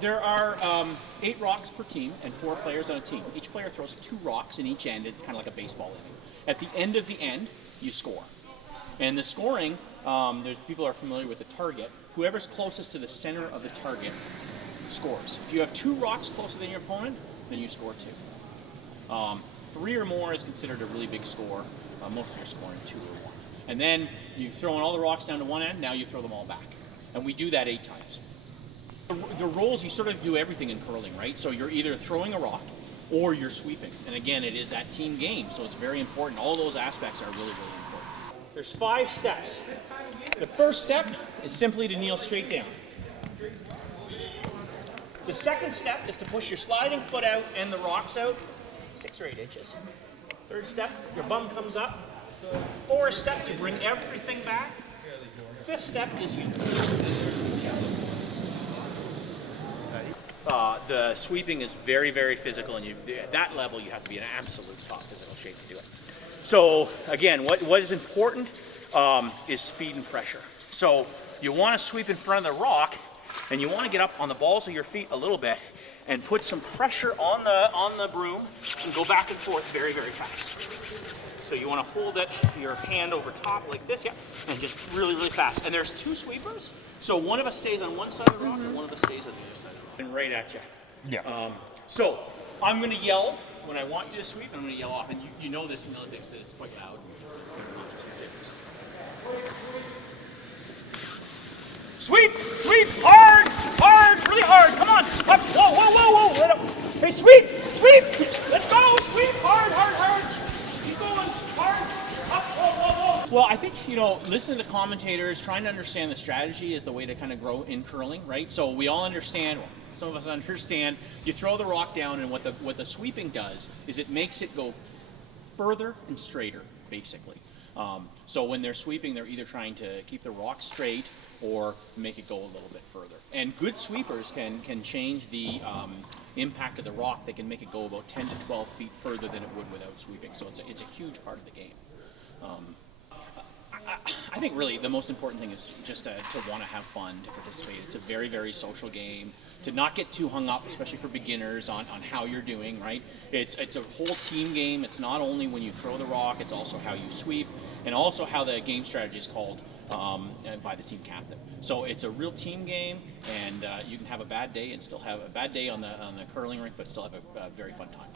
there are 8 rocks per team and 4 players on a team. Each player throws 2 rocks in each end. It's kind of like a baseball inning. At the end of the end, you score. And the scoring, there's people are familiar with the target. Whoever's closest to the center of the target scores. If you have 2 rocks closer than your opponent, then you score 2. 3 or more is considered a really big score. Most of you are scoring 2 or 1. And then you throw in all the rocks down to one end, now you throw them all back. And we do that 8 times. The rules, you sort of do everything in curling, right? So you're either throwing a rock or you're sweeping. And again, it is that team game, so it's very important. All those aspects are really, really important. There's 5 steps. The first step is simply to kneel straight down. The second step is to push your sliding foot out and the rocks out 6 or 8 inches. Third step, your bum comes up. Fourth step, you bring everything back. Fifth step is you. The sweeping is very, very physical, and at that level, you have to be in absolute top physical shape to do it. So again, what is important is speed and pressure. So you want to sweep in front of the rock, and you want to get up on the balls of your feet a little bit and put some pressure on the broom and go back and forth very, very fast. So you want to hold it, your hand over top like this, yeah, and just really, really fast. And there's 2 sweepers, so one of us stays on one side of the rock and one of us stays on the other side of the rock. And right at you. Yeah. So I'm going to yell when I want you to sweep, and I'm going to yell off. And you know this from the Olympics that it's quite loud. Sweep! Sweep! Hard! Hard! Really hard! Come on! Up! Whoa! Whoa! Whoa! Whoa! Right up. Hey, sweep! Sweep! Let's go! Sweep! Hard! Hard! Hard! Keep going! Hard! Up! Whoa! Whoa! Whoa! Well, I think, listening to the commentators, trying to understand the strategy is the way to kind of grow in curling, right? So we all understand, well, some of us understand, you throw the rock down, and what the sweeping does is it makes it go further and straighter, basically. So when they're sweeping, they're either trying to keep the rock straight or make it go a little bit further. And good sweepers can change the impact of the rock. They can make it go about 10 to 12 feet further than it would without sweeping. So it's a huge part of the game. I think really the most important thing is just to want to have fun, to participate. It's a very, very social game. To not get too hung up, especially for beginners, on how you're doing, right? It's a whole team game. It's not only when you throw the rock, it's also how you sweep, and also how the game strategy is called by the team captain. So it's a real team game, and you can have a bad day and still have a bad day on the curling rink, but still have a very fun time.